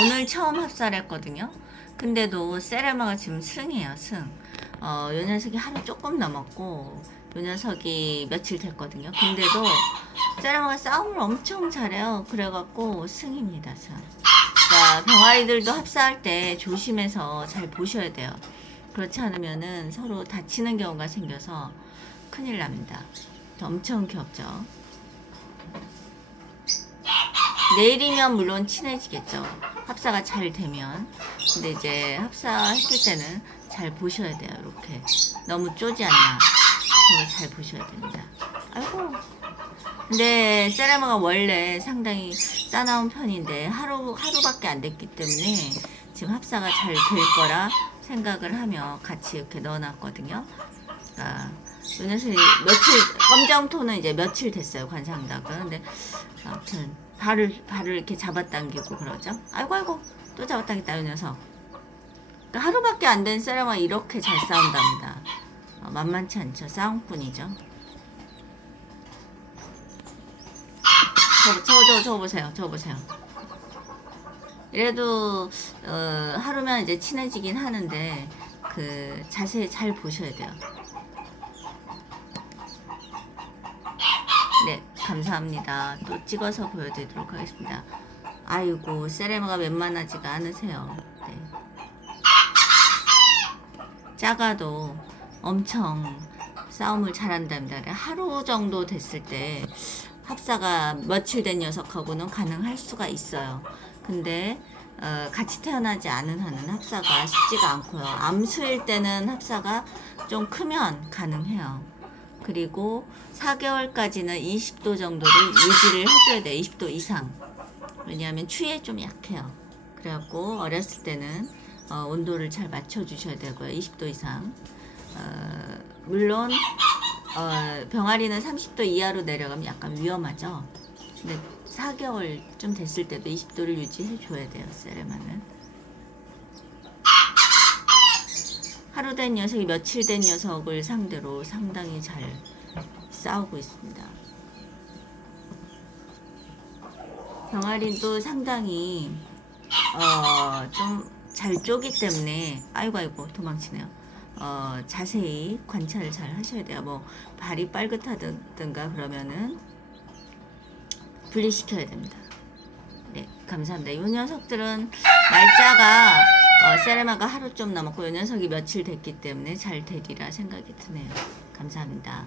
오늘 처음 합살했거든요. 근데도 세레마가 지금 승이에요, 승. 어, 요 녀석이 하루 조금 넘었고, 요 녀석이 며칠 됐거든요. 근데도 세레마가 싸움을 엄청 잘해요. 그래갖고 승입니다, 승. 그러니까 병아리들도 합사할 때 조심해서 잘 보셔야 돼요. 그렇지 않으면은 서로 다치는 경우가 생겨서 큰일 납니다. 엄청 귀엽죠. 내일이면 물론 친해지겠죠. 합사가 잘 되면. 근데 이제 합사했을 때는 잘 보셔야 돼요. 이렇게. 너무 쪼지 않나. 그거 잘 보셔야 됩니다. 아이고. 근데 세라마가 원래 상당히 싸나운 편인데 하루 하루밖에 안 됐기 때문에 지금 합사가 잘 될 거라 생각을 하며 같이 이렇게 넣어놨거든요. 요 녀석이 며칠 검정토는 이제 며칠 됐어요 관상닭은 근데 아무튼 발을 발을 이렇게 잡아당기고 그러죠. 아이고 아이고 또 잡아당겼다 요 녀석. 그러니까 하루밖에 안된 세라마 이렇게 잘 싸운답니다. 어, 만만치 않죠 싸움꾼이죠. 저, 저, 저, 저 보세요. 저 보세요. 이래도, 어, 하루면 이제 친해지긴 하는데, 그, 자세히 잘 보셔야 돼요. 네, 감사합니다. 또 찍어서 보여드리도록 하겠습니다. 아이고, 세레마가 웬만하지가 않으세요. 네. 작아도 엄청 싸움을 잘한답니다. 하루 정도 됐을 때 합사가 며칠 된 녀석하고는 가능할 수가 있어요. 근데 어, 같이 태어나지 않은 한은 합사가 쉽지가 않고요. 암수일 때는 합사가 좀 크면 가능해요. 그리고 4개월까지는 20도 정도를 유지를 해줘야 돼요. 20도 이상. 왜냐하면 추위에 좀 약해요. 그래갖고 어렸을 때는 어, 온도를 잘 맞춰주셔야 되고요. 20도 이상. 어, 물론 어, 병아리는 30도 이하로 내려가면 약간 위험하죠. 근데 4개월쯤 됐을 때도 20도를 유지해 줘야 돼요. 세레마는. 하루 된 녀석이 며칠 된 녀석을 상대로 상당히 잘 싸우고 있습니다. 병아리도 상당히 어, 좀 잘 쪼기 때문에 아이고 아이고 도망치네요. 어, 자세히 관찰을 잘 하셔야 돼요. 뭐 발이 빨갛다든가 그러면은 분리시켜야 됩니다. 네, 감사합니다. 이 녀석들은 날짜가 어, 세레마가 하루 좀 남았고 이 녀석이 며칠 됐기 때문에 잘 되리라 생각이 드네요. 감사합니다.